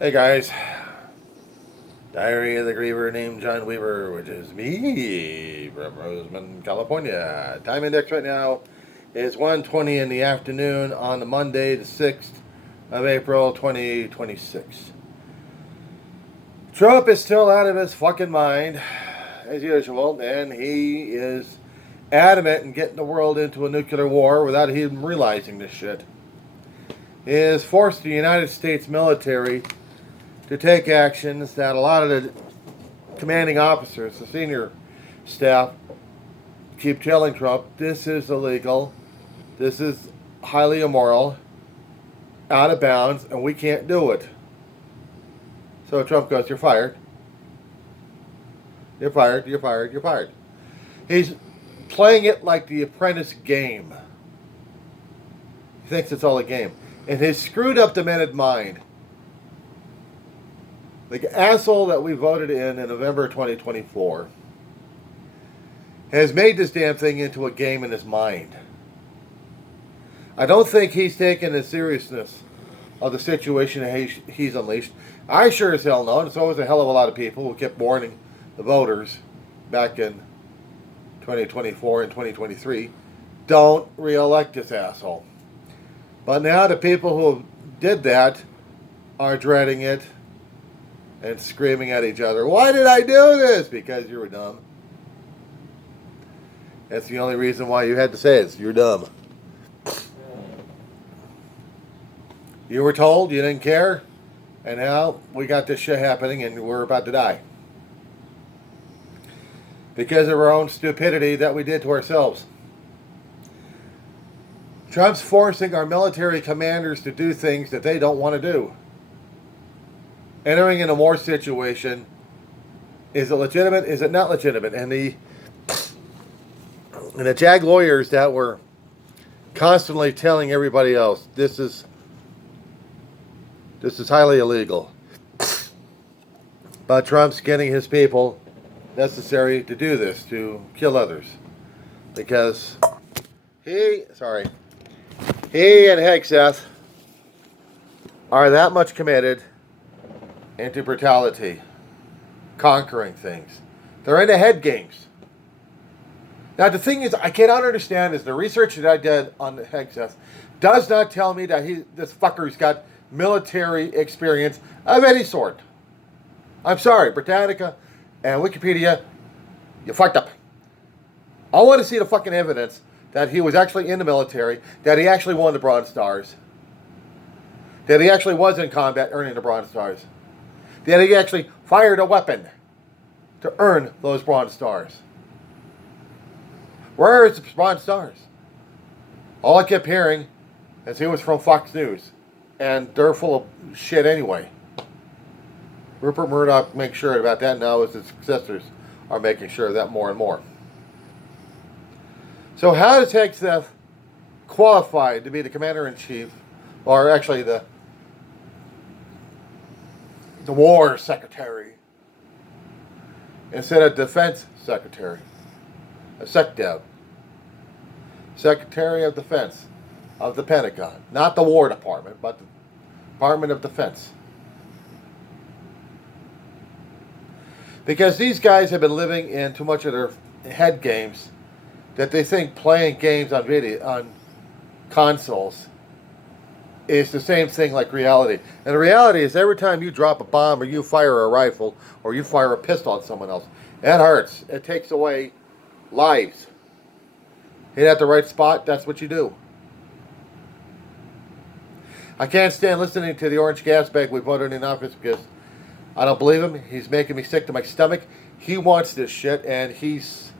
Hey guys, Diary of the Griever named John Weaver, which is me from Roseman, California. Time index right now is 1:20 in the afternoon on the Monday, the 6th of April, 2026. Trump is still out of his fucking mind, as usual, and he is adamant in getting the world into a nuclear war without even realizing this shit. He has forced the United States military to take actions that a lot of the commanding officers, the senior staff, keep telling Trump this is illegal, this is highly immoral, out of bounds, and we can't do it. So Trump goes, "You're fired. You're fired. You're fired. You're fired." He's playing it like the Apprentice game. He thinks it's all a game. In his screwed up, demented mind, the asshole that we voted in November 2024 has made this damn thing into a game in his mind. I don't think he's taken the seriousness of the situation he's unleashed. I sure as hell know, and so was a hell of a lot of people who kept warning the voters back in 2024 and 2023, don't re-elect this asshole. But now the people who did that are dreading it and screaming at each other, "Why did I do this?" Because you were dumb. That's the only reason why you had to say it. You're dumb. You were told, you didn't care, and now we got this shit happening and we're about to die. Because of our own stupidity that we did to ourselves. Trump's forcing our military commanders to do things that they don't want to do. Entering in a war situation, is it legitimate? Is it not legitimate? And the JAG lawyers that were constantly telling everybody else this is highly illegal. But Trump's getting his people necessary to do this, to kill others. Because he and Hegseth are that much committed into brutality, conquering things. They're into head games. Now the thing is, I cannot understand is the research that I did on the Hegseth does not tell me that this fucker's got military experience of any sort. I'm sorry, Britannica and Wikipedia, you fucked up. I want to see the fucking evidence that he was actually in the military, that he actually won the Bronze Stars, that he actually was in combat earning the Bronze Stars, that he actually fired a weapon to earn those Bronze Stars. Where is the Bronze Stars? All I kept hearing is he was from Fox News, and they're full of shit anyway. Rupert Murdoch makes sure about that now, as his successors are making sure of that more and more. So how does Hegseth qualify to be the commander-in-chief, or actually the war secretary, instead of defense secretary, a SecDev, Secretary of Defense of the Pentagon, not the War Department, but the Department of Defense? Because these guys have been living in too much of their head games that they think playing games on consoles is the same thing like reality. And the reality is every time you drop a bomb or you fire a rifle or you fire a pistol at someone else, it hurts. It takes away lives. Hit at the right spot, that's what you do. I can't stand listening to the orange gas bag we voted in office because I don't believe him. He's making me sick to my stomach. He wants this shit, and he's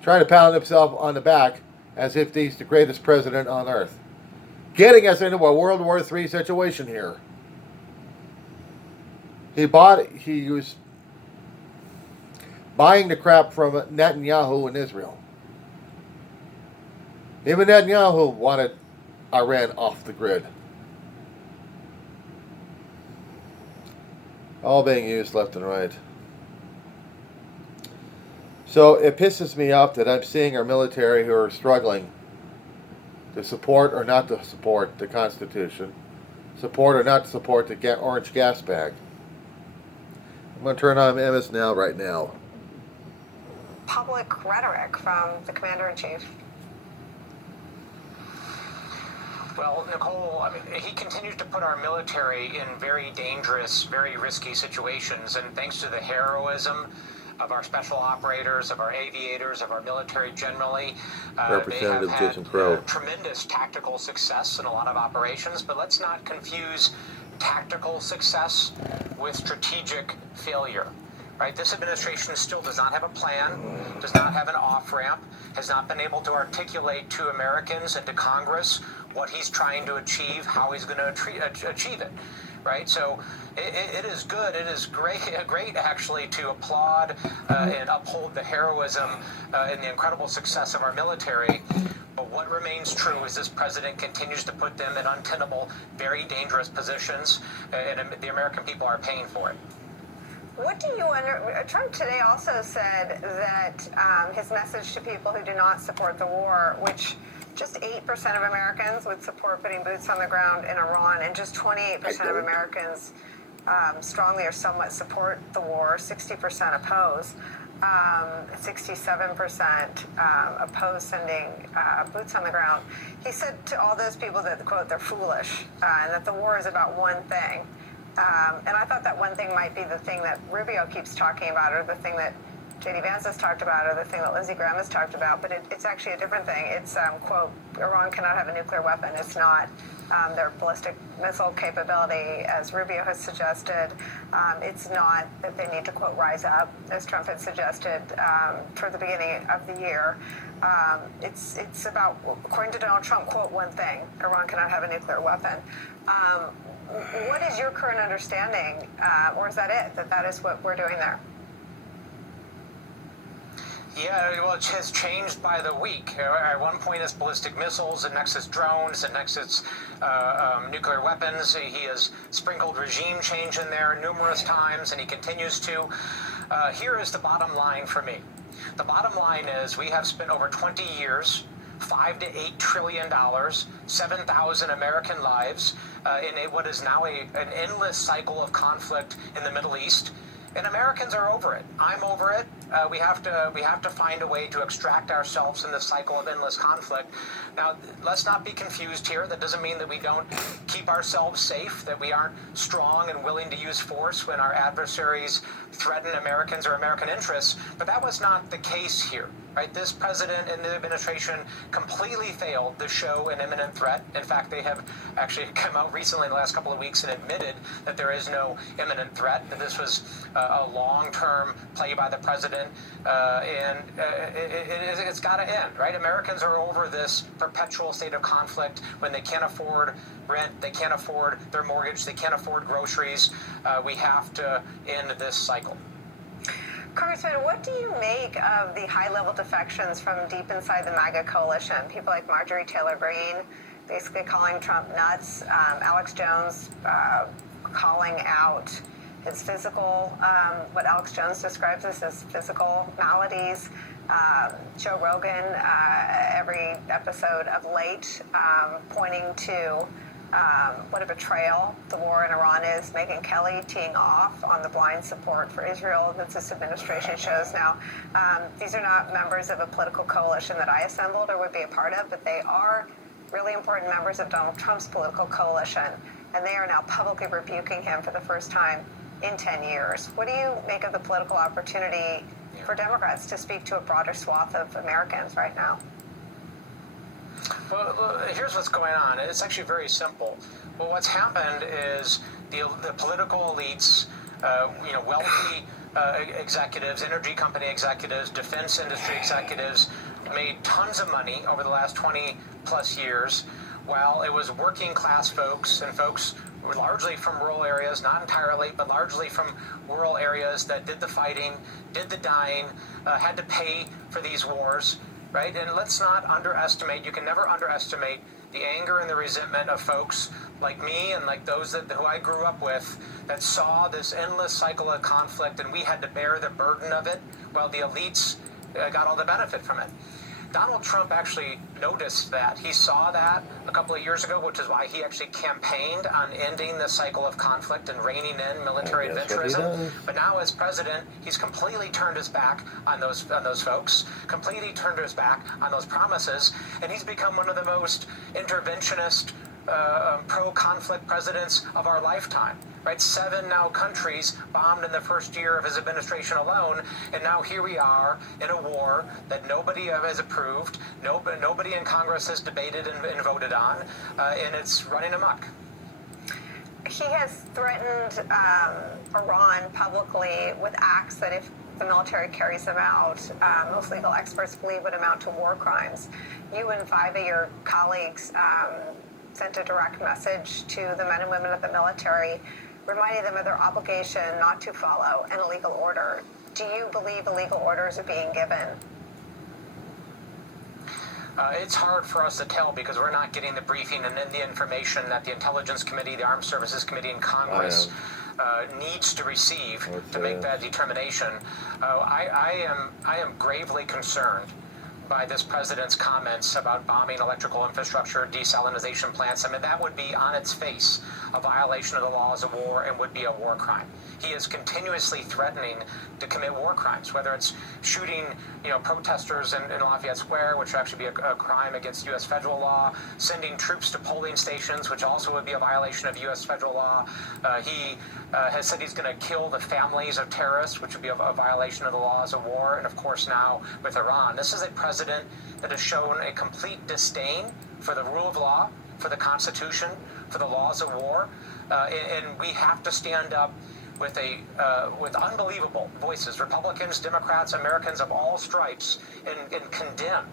trying to pound himself on the back as if he's the greatest president on earth. Getting us into a World War III situation here. He was buying the crap from Netanyahu in Israel. Even Netanyahu wanted Iran off the grid. All being used left and right. So it pisses me off that I'm seeing our military who are struggling to support or not to support the Constitution, support or not support the orange gas bag. I'm going to turn on MS Now right now. Public rhetoric from the commander-in-chief. Well, Nicole, I mean, he continues to put our military in very dangerous, very risky situations, and thanks to the heroism of our special operators, of our aviators, of our military generally, they have had tremendous tactical success in a lot of operations, but let's not confuse tactical success with strategic failure. Right? This administration still does not have a plan, does not have an off-ramp, has not been able to articulate to Americans and to Congress what he's trying to achieve, how he's going to achieve it. Right? So it is good, it is great actually to applaud and uphold the heroism and the incredible success of our military. But what remains true is this president continues to put them in untenable, very dangerous positions, and the American people are paying for it. What do you Trump today also said that his message to people who do not support the war, which just 8% of Americans would support putting boots on the ground in Iran, and just 28% of Americans strongly or somewhat support the war, 60% oppose, 67% oppose sending boots on the ground. He said to all those people that, quote, they're foolish, and that the war is about one thing. And I thought that one thing might be the thing that Rubio keeps talking about, or the thing that J.D. Vance has talked about, or the thing that Lindsey Graham has talked about, but it's actually a different thing. It's, quote, Iran cannot have a nuclear weapon. It's not their ballistic missile capability, as Rubio has suggested. It's not that they need to, quote, rise up, as Trump had suggested toward the beginning of the year. It's about, according to Donald Trump, quote, one thing, Iran cannot have a nuclear weapon. What is your current understanding, or is that it, that is what we're doing there? Yeah, well, it has changed by the week. At one point it's ballistic missiles, and next it's drones, and next it's nuclear weapons. He has sprinkled regime change in there numerous times, and he continues to. Here is the bottom line for me. The bottom line is we have spent over 20 years, $5 to $8 trillion, 7,000 American lives in what is now an endless cycle of conflict in the Middle East. And Americans are over it. I'm over it. We have to find a way to extract ourselves in this cycle of endless conflict. Now, let's not be confused here. That doesn't mean that we don't keep ourselves safe, that we aren't strong and willing to use force when our adversaries threaten Americans or American interests. But that was not the case here. Right? This president and the administration completely failed to show an imminent threat. In fact, they have actually come out recently in the last couple of weeks and admitted that there is no imminent threat, that this was a long-term play by the president, and it's got to end, right? Americans are over this perpetual state of conflict when they can't afford rent, they can't afford their mortgage, they can't afford groceries. We have to end this cycle. Congressman, what do you make of the high-level defections from deep inside the MAGA coalition? People like Marjorie Taylor Greene basically calling Trump nuts, Alex Jones calling out his physical, what Alex Jones describes as his physical maladies. Joe Rogan, every episode of late, pointing to what a betrayal the war in Iran is. Megyn Kelly teeing off on the blind support for Israel that this administration shows now. These are not members of a political coalition that I assembled or would be a part of, but they are really important members of Donald Trump's political coalition, and they are now publicly rebuking him for the first time in 10 years. What do you make of the political opportunity for Democrats to speak to a broader swath of Americans right now? Well, here's what's going on. It's actually very simple. Well, what's happened is the political elites, wealthy executives, energy company executives, defense industry executives made tons of money over the last 20 plus years, while it was working class folks and folks largely from rural areas, not entirely, but largely from rural areas that did the fighting, did the dying, had to pay for these wars. Right? And let's not underestimate, you can never underestimate the anger and the resentment of folks like me and like those who I grew up with that saw this endless cycle of conflict, and we had to bear the burden of it while the elites got all the benefit from it. Donald Trump actually noticed that. He saw that a couple of years ago, which is why he actually campaigned on ending the cycle of conflict and reining in military adventurism. But now, as president, he's completely turned his back on those folks, completely turned his back on those promises, and he's become one of the most interventionist, pro-conflict presidents of our lifetime. Right, 7 now countries bombed in the first year of his administration alone, and now here we are in a war that nobody has approved, nobody in Congress has debated and voted on, and it's running amok. He has threatened Iran publicly with acts that, if the military carries them out, most legal experts believe would amount to war crimes. You and 5 of your colleagues sent a direct message to the men and women of the military, reminding them of their obligation not to follow an illegal order. Do you believe illegal orders are being given? It's hard for us to tell because we're not getting the briefing and the information that the Intelligence Committee, the Armed Services Committee in Congress needs to receive to make that determination. I am gravely concerned by this president's comments about bombing electrical infrastructure, desalination plants. I mean, that would be on its face a violation of the laws of war and would be a war crime. He is continuously threatening to commit war crimes, whether it's shooting, protesters in Lafayette Square, which would actually be a crime against U.S. federal law, sending troops to polling stations, which also would be a violation of U.S. federal law. He has said he's going to kill the families of terrorists, which would be a violation of the laws of war. And of course now with Iran. This is a president that has shown a complete disdain for the rule of law, for the Constitution, for the laws of war. And we have to stand up with unbelievable voices, Republicans, Democrats, Americans of all stripes, and condemn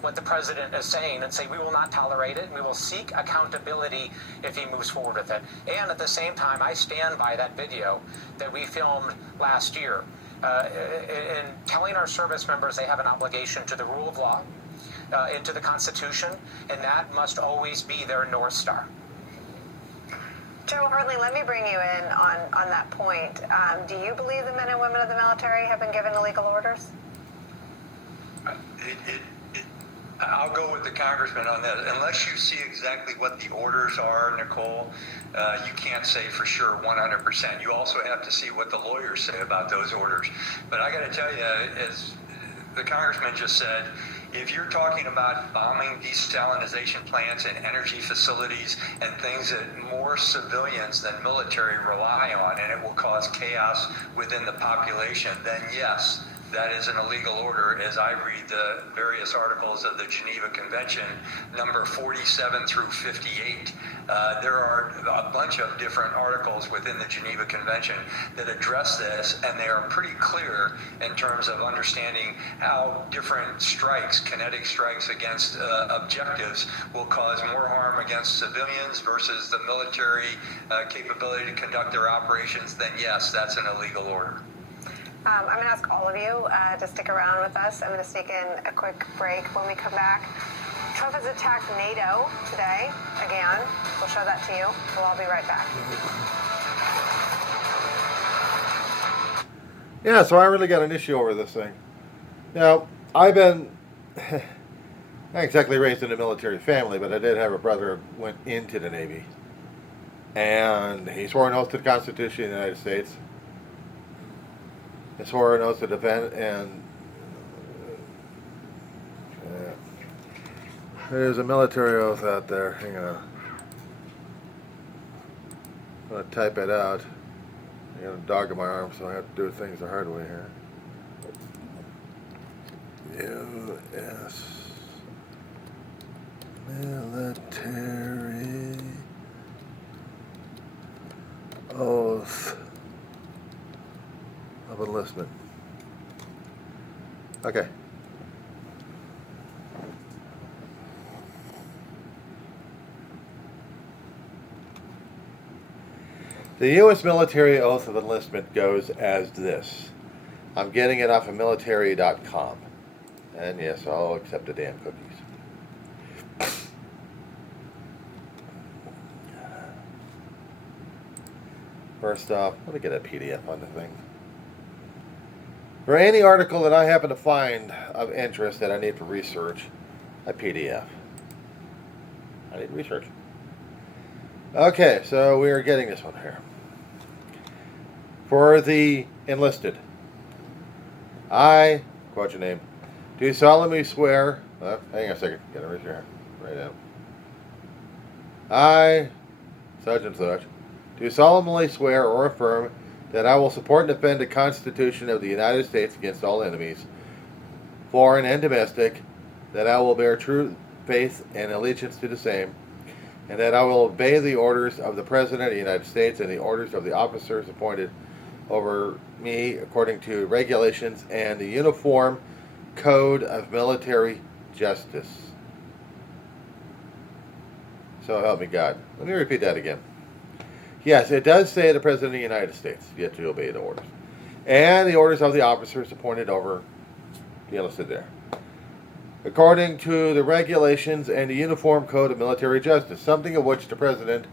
what the president is saying and say we will not tolerate it and we will seek accountability if he moves forward with it. And at the same time, I stand by that video that we filmed last year in telling our service members they have an obligation to the rule of law, and to the Constitution, and that must always be their North Star. General Hartley, let me bring you in on that point. Do you believe the men and women of the military have been given illegal orders? I'll go with the congressman on that. Unless you see exactly what the orders are, Nicole, you can't say for sure 100%. You also have to see what the lawyers say about those orders. But I got to tell you, as the congressman just said, if you're talking about bombing desalination plants and energy facilities and things that more civilians than military rely on, and it will cause chaos within the population, then yes, that is an illegal order, as I read the various articles of the Geneva Convention, number 47 through 58. There are a bunch of different articles within the Geneva Convention that address this, and they are pretty clear in terms of understanding how different strikes, kinetic strikes against objectives, will cause more harm against civilians versus the military capability to conduct their operations. Then yes, that's an illegal order. I'm going to ask all of you to stick around with us. I'm going to sneak in a quick break. When we come back, Trump has attacked NATO today again. We'll show that to you. We'll all be right back. Yeah, so I really got an issue over this thing. Now, I've been not exactly raised in a military family, but I did have a brother who went into the Navy. And he swore an oath to the Constitution of the United States. He swore an oath to defend, and there's a military oath out there. Hang on. I'm going to type it out. I got a dog in my arm, so I have to do things the hard way here. U.S. military oath of enlistment. Okay. The U.S. military oath of enlistment goes as this. I'm getting it off of military.com. And yes, I'll accept the damn cookies. First off, let me get a PDF on the thing. For any article that I happen to find of interest that I need for research, a PDF. I need research. Okay, so we are getting this one here. For the enlisted, I, quote your name, do solemnly swear, hang on a second, get it right here, right now. I, such and such, do solemnly swear or affirm that I will support and defend the Constitution of the United States against all enemies, foreign and domestic, that I will bear true faith and allegiance to the same, and that I will obey the orders of the President of the United States and the orders of the officers appointed over me according to regulations and the Uniform Code of Military Justice. So help me God. Let me repeat that again. Yes, it does say the President of the United States, yet to obey the orders. And the orders of the officers appointed over the enlisted there. According to the regulations and the Uniform Code of Military Justice, something of which the President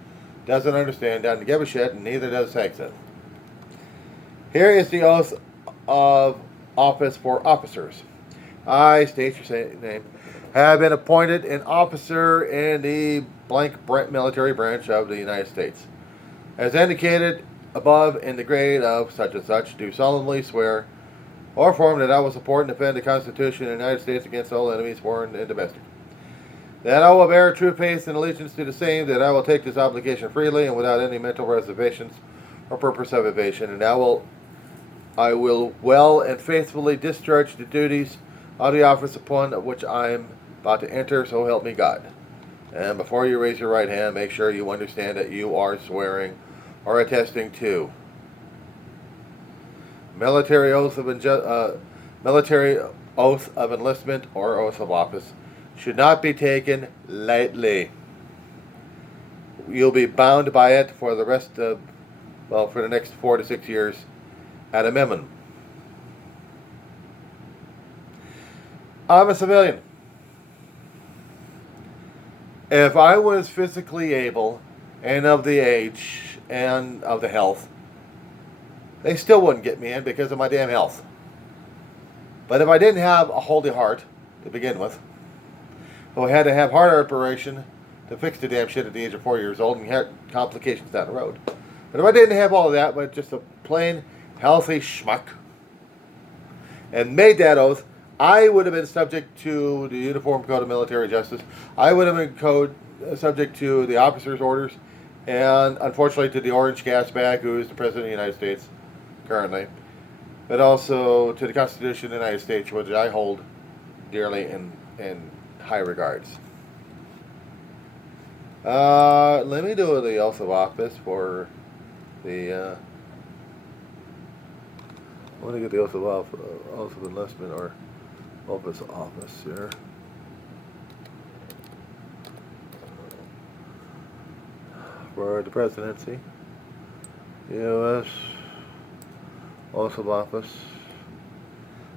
doesn't understand, doesn't give a shit, and neither does Texas. Here is the oath of office for officers. I, state your name, have been appointed an officer in the blank military branch of the United States. As indicated above in the grade of such and such, do solemnly swear or affirm that I will support and defend the Constitution of the United States against all enemies, foreign and domestic. That I will bear true faith and allegiance to the same, that I will take this obligation freely and without any mental reservations or purpose of evasion, and I will well and faithfully discharge the duties of the office upon which I am about to enter, so help me God. And before you raise your right hand, make sure you understand that you are swearing or attesting to military oath of enlistment or oath of office should not be taken lightly. You'll be bound by it for the rest of, for the next 4 to 6 years at a minimum. I'm a civilian. If I was physically able and of the age and of the health, they still wouldn't get me in because of my damn health. But if I didn't have a holy heart to begin with, who had to have heart operation to fix the damn shit at the age of 4 years old and had complications down the road. But if I didn't have all of that, but just a plain healthy schmuck, and made that oath, I would have been subject to the Uniform Code of Military Justice. I would have been subject to the officer's orders, and unfortunately to the orange gas bag, who is the President of the United States currently, but also to the Constitution of the United States, which I hold dearly in high regards. Let me do the oath of office for the. I want to get the oath of enlistment or office here. For the presidency, U.S. oath of office.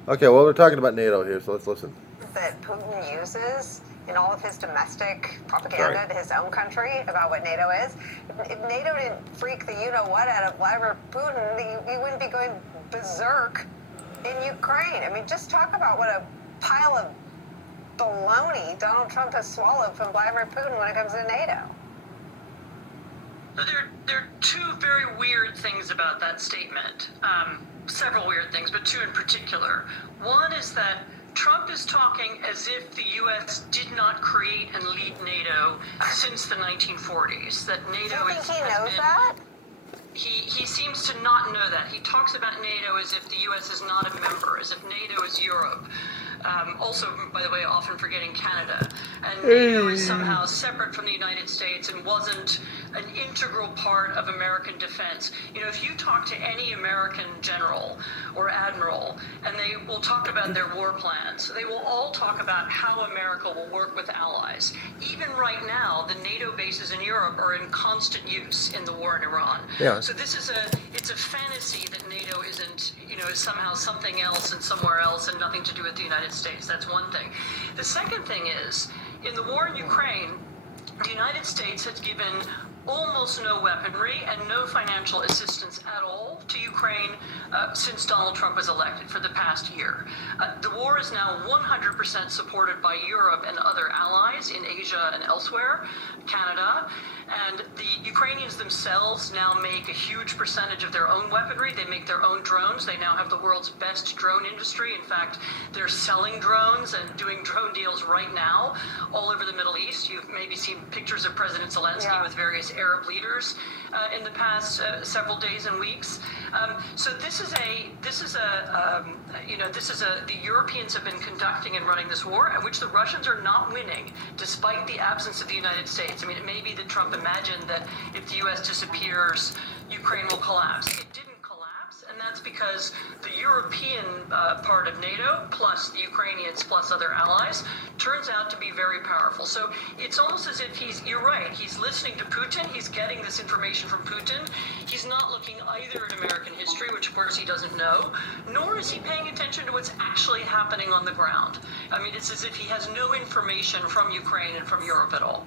Okay, well, we're talking about NATO here, so let's listen. That Putin uses in all of his domestic propaganda to his own country about what NATO is. If NATO didn't freak the you-know-what out of Vladimir Putin, he wouldn't be going berserk in Ukraine. I mean, just talk about what a pile of baloney Donald Trump has swallowed from Vladimir Putin when it comes to NATO. There are two very weird things about that statement. Several weird things, but two in particular. One is that Trump is talking as if the U.S. did not create and lead NATO since the 1940s. That NATO Do you think he knows that? He seems to not know that. He talks about NATO as if the U.S. is not a member, as if NATO is Europe. Also, by the way, often forgetting Canada. And NATO is somehow separate from the United States and wasn't an integral part of American defense. You know, if you talk to any American general or admiral, and they will talk about their war plans, they will all talk about how America will work with allies. Even right now, the NATO bases in Europe are in constant use in the war in Iran. Yeah. So this is it's a fantasy that NATO isn't, is somehow something else and somewhere else and nothing to do with the United States. That's one thing. The second thing is, in the war in Ukraine, the United States has given almost no weaponry and no financial assistance at all to Ukraine since Donald Trump was elected for the past year. The war is now 100% supported by Europe and other allies in Asia and elsewhere, Canada, and the Ukrainians themselves now make a huge percentage of their own weaponry. They make their own drones. They now have the world's best drone industry. In fact, they're selling drones and doing drone deals right now all over the Middle East. You've maybe seen pictures of President Zelensky with various Arab leaders in the past several days and weeks. So the Europeans have been conducting and running this war, at which the Russians are not winning, despite the absence of the United States. I mean, it may be that Trump imagined that if the U.S. disappears, Ukraine will collapse. It didn't collapse, and that's because the European part of NATO, plus the Ukrainians, plus other allies, turns out to be very powerful. So it's almost as if you're right, he's listening to Putin, he's getting this information from Putin, he's not looking either at American history, which of course he doesn't know, nor is he paying attention to what's actually happening on the ground. I mean, it's as if he has no information from Ukraine and from Europe at all.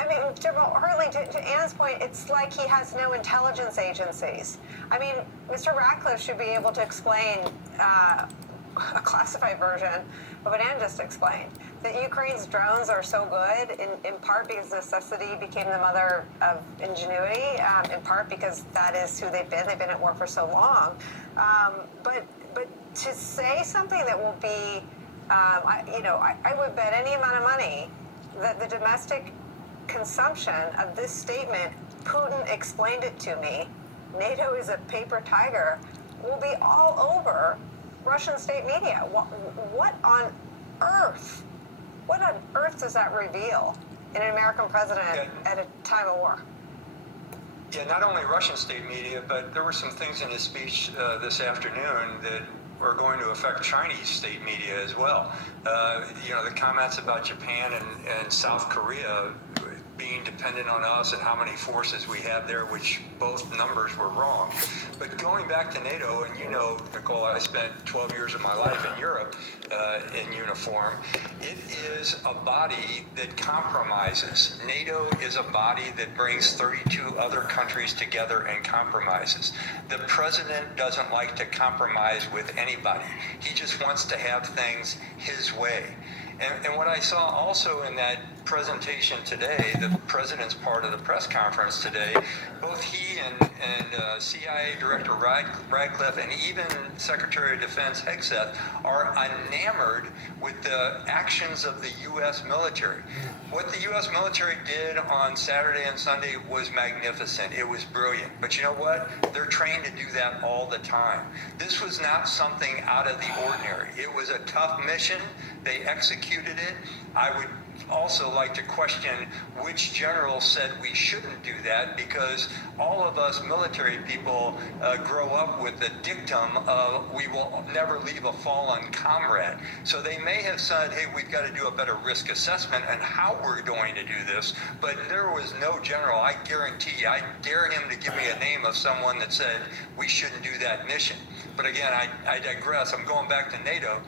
I mean, General Hurley, to Anne's point, it's like he has no intelligence agencies. I mean, Mr. Ratcliffe should be able to explain a classified version of what Anne just explained. That Ukraine's drones are so good, in part because necessity became the mother of ingenuity, in part because that is who they've been. They've been at war for so long. But to say something that will be, I would bet any amount of money that the domestic consumption of this statement, Putin explained it to me, NATO is a paper tiger, will be all over Russian state media. What on earth does that reveal in an American president at a time of war? Yeah, not only Russian state media, but there were some things in his speech this afternoon that are going to affect Chinese state media as well. The comments about Japan and South Korea being dependent on us and how many forces we have there, which both numbers were wrong. But going back to NATO, and Nicole, I spent 12 years of my life in Europe in uniform. It is a body that compromises. NATO is a body that brings 32 other countries together and compromises. The president doesn't like to compromise with anybody. He just wants to have things his way. And what I saw also in that presentation today, the president's part of the press conference today, both he and CIA Director Radcliffe and even Secretary of Defense Hegseth are enamored with the actions of the U.S. military. What the U.S. military did on Saturday and Sunday was magnificent. It was brilliant. But you know what? They're trained to do that all the time. This was not something out of the ordinary. It was a tough mission. They executed it. I would also like to question which general said we shouldn't do that, because all of us military people grow up with the dictum of we will never leave a fallen comrade. So they may have said, hey, we've got to do a better risk assessment and how we're going to do this, but there was no general, I guarantee you, I dare him to give me a name of someone that said we shouldn't do that mission. But again, I digress. I'm going back to NATO.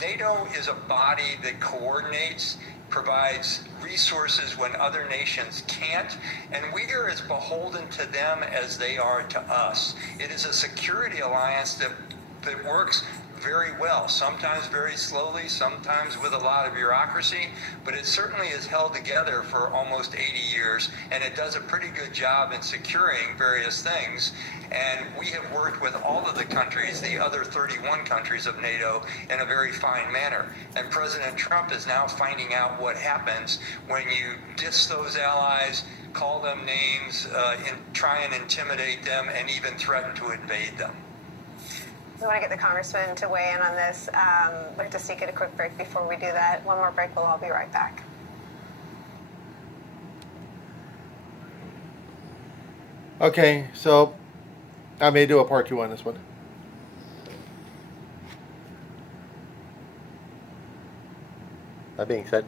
NATO is a body that coordinates, provides resources when other nations can't, and we are as beholden to them as they are to us. It is a security alliance that works very well, sometimes very slowly, sometimes with a lot of bureaucracy, but it certainly is held together for almost 80 years, and it does a pretty good job in securing various things. And we have worked with all of the countries, the other 31 countries of NATO, in a very fine manner. And President Trump is now finding out what happens when you diss those allies, call them names, try and intimidate them, and even threaten to invade them. We want to get the congressman to weigh in on this. We have to sneak in a quick break before we do that. One more break, we'll all be right back. Okay, so I may do a part 2 on this one. That being said,